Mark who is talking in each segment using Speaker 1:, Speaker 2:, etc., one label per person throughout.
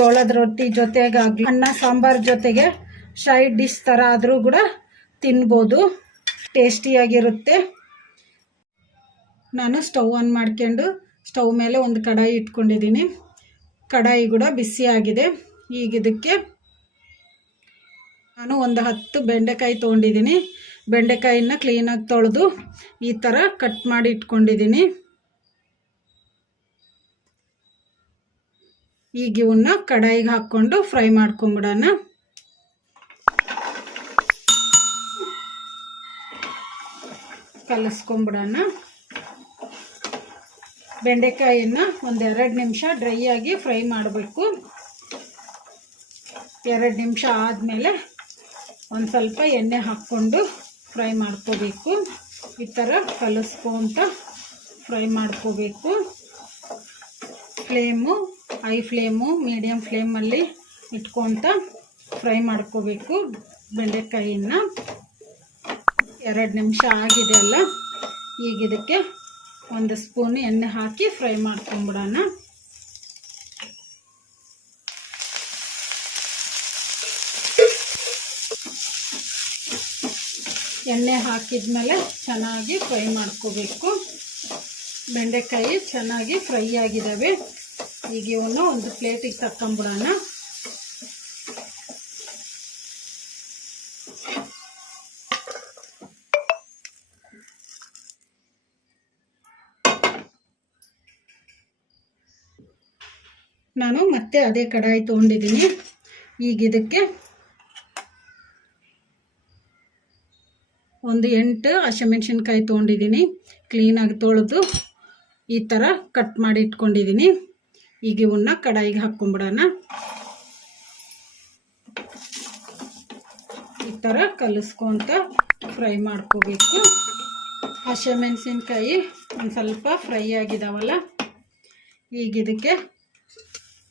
Speaker 1: ಜೋಳದ ರೊಟ್ಟಿ ಜೊತೆಗಾಗಿ ಅನ್ನ, ಸಾಂಬಾರ್ ಜೊತೆಗೆ ಸೈಡ್ ಡಿಶ್ ಥರ ಆದರೂ ಕೂಡ ತಿನ್ಬೋದು. ಟೇಸ್ಟಿಯಾಗಿರುತ್ತೆ ನಾನು ಸ್ಟವ್ ಆನ್ ಮಾಡ್ಕೊಂಡು ಸ್ಟವ್ ಮೇಲೆ ಒಂದು ಕಡಾಯಿ ಇಟ್ಕೊಂಡಿದ್ದೀನಿ. ಕಡಾಯಿ ಕೂಡ ಬಿಸಿಯಾಗಿದೆ ಈಗ ಇದಕ್ಕೆ ನಾನು ಒಂದು ಹತ್ತು ಬೆಂಡೆಕಾಯಿ ತೊಗೊಂಡಿದ್ದೀನಿ. ಬೆಂಡೆಕಾಯಿನ ಕ್ಲೀನಾಗಿ ತೊಳೆದು ಈ ಥರ ಕಟ್ ಮಾಡಿ ಇಟ್ಕೊಂಡಿದ್ದೀನಿ. ಈಗ ಇವನ್ನ ಕಡಾಯಿಗೆ ಹಾಕ್ಕೊಂಡು ಫ್ರೈ ಮಾಡ್ಕೊಂಬಿಡೋಣ. ಕಲಿಸ್ಕೊಂಬಿಡೋಣ. ಬೆಂಡೆಕಾಯಿಯನ್ನ ಒಂದೆರಡು ನಿಮಿಷ ಡ್ರೈ ಆಗಿ ಫ್ರೈ ಮಾಡಬೇಕು. ಎರಡು ನಿಮಿಷ ಆದಮೇಲೆ ಒಂದು ಸ್ವಲ್ಪ ಎಣ್ಣೆ ಹಾಕ್ಕೊಂಡು ಫ್ರೈ ಮಾಡ್ಕೋಬೇಕು. ಈ ಥರ ಕಲಿಸ್ಕೊಂತ ಫ್ರೈ ಮಾಡ್ಕೋಬೇಕು. ಫ್ಲೇಮು ಹೈ ಫ್ಲೇಮು ಮೀಡಿಯಮ್ ಫ್ಲೇಮಲ್ಲಿ ಇಟ್ಕೊತ ಫ್ರೈ ಮಾಡ್ಕೋಬೇಕು ಬೆಂಡೆಕಾಯಿನ. ಎರಡು ನಿಮಿಷ ಆಗಿದೆ ಅಲ್ಲ, ಈಗ ಇದಕ್ಕೆ ಒಂದು ಸ್ಪೂನ್ ಎಣ್ಣೆ ಹಾಕಿ ಫ್ರೈ ಮಾಡ್ಕೊಂಬಿಡೋಣ. ಎಣ್ಣೆ ಹಾಕಿದ್ಮೇಲೆ ಚೆನ್ನಾಗಿ ಫ್ರೈ ಮಾಡ್ಕೋಬೇಕು. ಬೆಂಡೆಕಾಯಿ ಚೆನ್ನಾಗಿ ಫ್ರೈ ಆಗಿದ್ದಾವೆ. ಈಗ ಇವನ್ನ ಒಂದು ಪ್ಲೇಟಿಗೆ ತಕ್ಕೊಂಬಿಡೋಣ. ನಾನು ಮತ್ತೆ ಅದೇ ಕಡಾಯಿ ತೊಗೊಂಡಿದ್ದೀನಿ. ಈಗ ಇದಕ್ಕೆ ಒಂದು ಎಂಟು ಹಸಿಮೆಣ್ಸಿನ್ಕಾಯಿ ತೊಗೊಂಡಿದ್ದೀನಿ. ಕ್ಲೀನಾಗಿ ತೊಳೆದು ಈ ಥರ ಕಟ್ ಮಾಡಿ ಇಟ್ಕೊಂಡಿದ್ದೀನಿ. ಈಗ ಇವನ್ನ ಕಡಾಯಿಗೆ ಹಾಕ್ಕೊಂಬಿಡೋಣ ಈ ಥರ ಕಲಿಸ್ಕೊಂತ ಫ್ರೈ ಮಾಡ್ಕೋಬೇಕು. ಹಸಿಮೆಣ್ಸಿನ್ಕಾಯಿ ಒಂದು ಸ್ವಲ್ಪ ಫ್ರೈ ಆಗಿದಾವಲ್ಲ, ಈಗ ಇದಕ್ಕೆ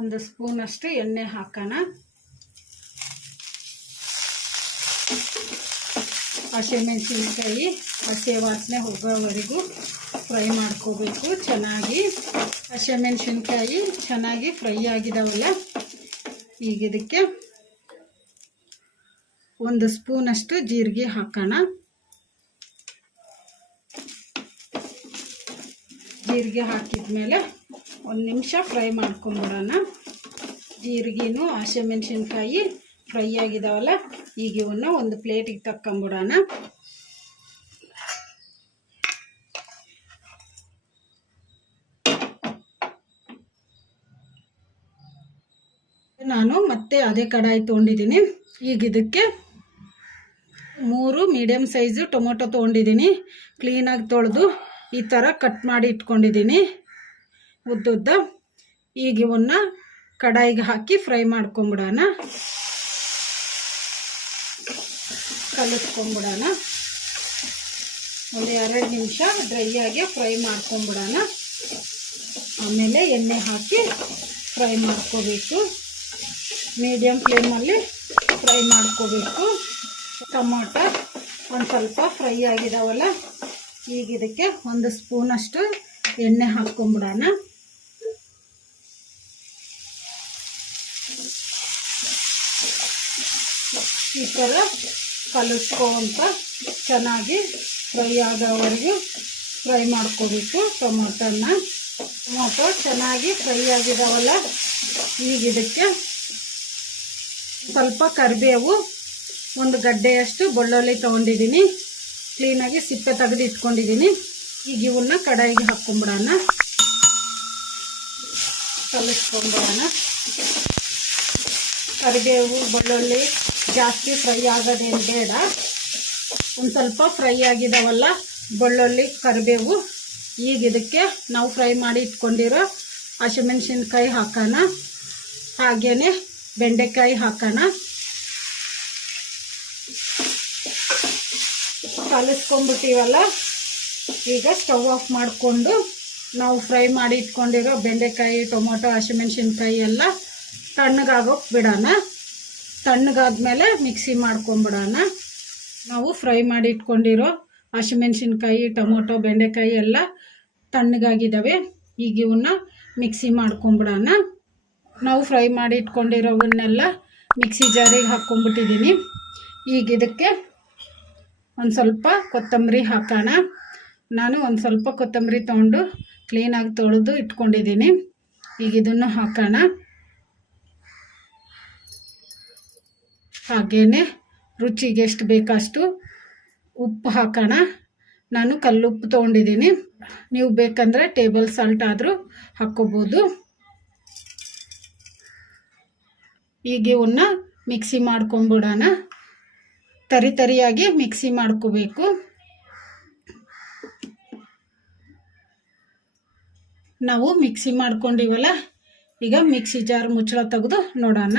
Speaker 1: ಒಂದು ಸ್ಪೂನಷ್ಟು ಎಣ್ಣೆ ಹಾಕೋಣ. ಹಸಿಮೆಣಸಿನ್ಕಾಯಿ ಹಸಿ ವಾಸನೆ ಹೋಗೋವರೆಗೂ ಫ್ರೈ ಮಾಡ್ಕೋಬೇಕು. ಚೆನ್ನಾಗಿ ಹಸಿಮೆಣಸಿನ್ಕಾಯಿ ಚೆನ್ನಾಗಿ ಫ್ರೈ ಆಗಿದಾವಲ್ಲ? ಈಗ ಇದಕ್ಕೆ ಒಂದು ಸ್ಪೂನಷ್ಟು ಜೀರಿಗೆ ಹಾಕೋಣ. ಜೀರಿಗೆ ಹಾಕಿದ್ಮೇಲೆ ಒಂದು ನಿಮಿಷ ಫ್ರೈ ಮಾಡ್ಕೊಂಬಿಡೋಣ ಜೀರಿಗೆನೂ ಹಸಿಮೆಣಸಿನ್ಕಾಯಿ ಫ್ರೈ ಆಗಿದಾವಲ್ಲ? ಈಗ ಇವನ್ನ ಒಂದು ಪ್ಲೇಟಿಗೆ ತಕ್ಕೊಂಬಿಡೋಣ. ನಾನು ಮತ್ತೆ ಅದೇ ಕಡಾಯಿ ತೊಗೊಂಡಿದ್ದೀನಿ. ಈಗ ಇದಕ್ಕೆ ಮೂರು ಮೀಡಿಯಮ್ ಸೈಜು ಟೊಮೊಟೊ ತೊಗೊಂಡಿದ್ದೀನಿ. ಕ್ಲೀನಾಗಿ ತೊಳೆದು ಈ ಥರ ಕಟ್ ಮಾಡಿ ಇಟ್ಕೊಂಡಿದ್ದೀನಿ. ಉದ್ದುದ್ದ. ಈಗ ಇವನ್ನ ಕಡಾಯಿಗೆ ಹಾಕಿ ಫ್ರೈ ಮಾಡ್ಕೊಂಬಿಡೋಣ. ಕಲಿಸ್ಕೊಂಬಿಡೋಣ ಒಂದು ಎರಡು ನಿಮಿಷ ಡ್ರೈ ಆಗಿ ಫ್ರೈ ಮಾಡ್ಕೊಂಬಿಡೋಣ ಆಮೇಲೆ ಎಣ್ಣೆ ಹಾಕಿ ಫ್ರೈ ಮಾಡ್ಕೋಬೇಕು. ಮೀಡಿಯಮ್ ಫ್ಲೇಮಲ್ಲಿ ಫ್ರೈ ಮಾಡ್ಕೋಬೇಕು. ಟೊಮೊಟೊ ಒಂದು ಸ್ವಲ್ಪ ಫ್ರೈ ಆಗಿದಾವಲ್ಲ, ಈಗ ಇದಕ್ಕೆ ಒಂದು ಸ್ಪೂನಷ್ಟು ಎಣ್ಣೆ ಹಾಕ್ಕೊಂಬಿಡೋಣ ಈ ಥರ ಕಲಿಸ್ಕೊಂತ ಚೆನ್ನಾಗಿ ಫ್ರೈ ಆಗೋವರೆಗೂ ಫ್ರೈ ಮಾಡ್ಕೋಬೇಕು ಟೊಮೊಟೊನ. ಟೊಮೊಟೊ ಚೆನ್ನಾಗಿ ಫ್ರೈ ಆಗಿದಾವಲ್ಲ ಈಗ ಇದಕ್ಕೆ ಸ್ವಲ್ಪ ಕರಿಬೇವು, ಒಂದು ಗಡ್ಡೆಯಷ್ಟು ಬೆಳ್ಳುಳ್ಳಿ ತೊಗೊಂಡಿದ್ದೀನಿ. ಕ್ಲೀನಾಗಿ ಸಿಪ್ಪೆ ತೆಗೆದು ಇಟ್ಕೊಂಡಿದ್ದೀನಿ. ಈಗ ಇವನ್ನ ಕಡಾಯಿಗೆ ಹಾಕ್ಕೊಂಬಿಡೋಣ. ಕಲಿಸ್ಕೊಂಬಿಡೋಣ. ಕರಿಬೇವು, ಬೆಳ್ಳುಳ್ಳಿ ಜಾಸ್ತಿ ಫ್ರೈ ಆಗೋದೇನು ಬೇಡ. ಒಂದು ಸ್ವಲ್ಪ ಫ್ರೈ ಆಗಿದಾವಲ್ಲ, ಬೆಳ್ಳುಳ್ಳಿ, ಕರಿಬೇವು. ಈಗ ಇದಕ್ಕೆ ನಾವು ಫ್ರೈ ಮಾಡಿ ಇಟ್ಕೊಂಡಿರೋ ಹಸಿಮೆಣ್ಸಿನ್ಕಾಯಿ ಹಾಕೋಣ. ಹಾಗೇ ಬೆಂಡೆಕಾಯಿ ಹಾಕೋಣ. ಕಲಿಸ್ಕೊಂಡ್ಬಿಟ್ಟಿವಲ್ಲ, ಈಗ ಸ್ಟವ್ ಆಫ್ ಮಾಡಿಕೊಂಡು ನಾವು ಫ್ರೈ ಮಾಡಿ ಇಟ್ಕೊಂಡಿರೋ ಬೆಂಡೆಕಾಯಿ, ಟೊಮೊಟೊ, ಹಸಿಮೆಣ್ಸಿನ್ಕಾಯಿ ಎಲ್ಲ ತಣ್ಣಗಾಗೋಕೆ ಬಿಡೋಣ. ತಣ್ಣಗಾದ್ಮೇಲೆ ಮಿಕ್ಸಿ ಮಾಡ್ಕೊಂಬಿಡೋಣ. ನಾವು ಫ್ರೈ ಮಾಡಿ ಇಟ್ಕೊಂಡಿರೋ ಹಸಿಮೆಣ್ಸಿನ್ಕಾಯಿ, ಟೊಮೊಟೊ, ಬೆಂಡೆಕಾಯಿ ಎಲ್ಲ ತಣ್ಣಗಾಗಿದ್ದಾವೆ. ಈಗ ಇವನ್ನ ಮಿಕ್ಸಿ ಮಾಡ್ಕೊಂಬಿಡೋಣ. ನಾವು ಫ್ರೈ ಮಾಡಿ ಇಟ್ಕೊಂಡಿರೋವನ್ನೆಲ್ಲ ಮಿಕ್ಸಿ ಜಾರಿಗೆ ಹಾಕ್ಕೊಂಬಿಟ್ಟಿದ್ದೀನಿ. ಈಗ ಇದಕ್ಕೆ ಒಂದು ಸ್ವಲ್ಪ ಕೊತ್ತಂಬರಿ ಹಾಕೋಣ. ನಾನು ಒಂದು ಸ್ವಲ್ಪ ಕೊತ್ತಂಬರಿ ತೊಗೊಂಡು ಕ್ಲೀನಾಗಿ ತೊಳೆದು ಇಟ್ಕೊಂಡಿದ್ದೀನಿ. ಈಗ ಇದನ್ನು ಹಾಕೋಣ. ಹಾಗೇ ರುಚಿಗೆ ಎಷ್ಟು ಬೇಕಷ್ಟು ಉಪ್ಪು ಹಾಕೋಣ. ನಾನು ಕಲ್ಲುಪ್ಪು ತೊಗೊಂಡಿದ್ದೀನಿ. ನೀವು ಬೇಕಂದರೆ ಟೇಬಲ್ ಸಾಲ್ಟ್ ಆದರೂ ಹಾಕ್ಕೋಬೋದು. ಈಗ ಇವನ್ನ ಮಿಕ್ಸಿ ಮಾಡ್ಕೊಂಬಿಡೋಣ. ತರಿ ತರಿಯಾಗಿ ಮಿಕ್ಸಿ ಮಾಡ್ಕೋಬೇಕು. ನಾವು ಮಿಕ್ಸಿ ಮಾಡ್ಕೊಂಡಿವಲ್ಲ, ಈಗ ಮಿಕ್ಸಿ ಜಾರ್ ಮುಚ್ಚಳ ತೆಗೆದು ನೋಡೋಣ.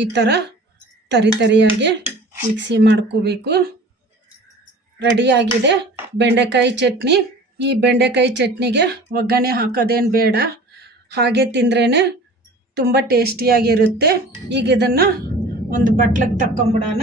Speaker 1: ಈ ಥರ ತರಿ ತರಿಯಾಗಿ ಮಿಕ್ಸಿ ಮಾಡ್ಕೋಬೇಕು. ರೆಡಿಯಾಗಿದೆ ಬೆಂಡೆಕಾಯಿ ಚಟ್ನಿ. ಈ ಬೆಂಡೆಕಾಯಿ ಚಟ್ನಿಗೆ ಒಗ್ಗರಣೆ ಹಾಕೋದೇನು ಬೇಡ. ಹಾಗೆ ತಿಂದ್ರೇ ತುಂಬ ಟೇಸ್ಟಿಯಾಗಿರುತ್ತೆ. ಈಗ ಇದನ್ನು ಒಂದು ಬಟ್ಲಿಗೆ ತಕ್ಕೊಂಬಿಡೋಣ.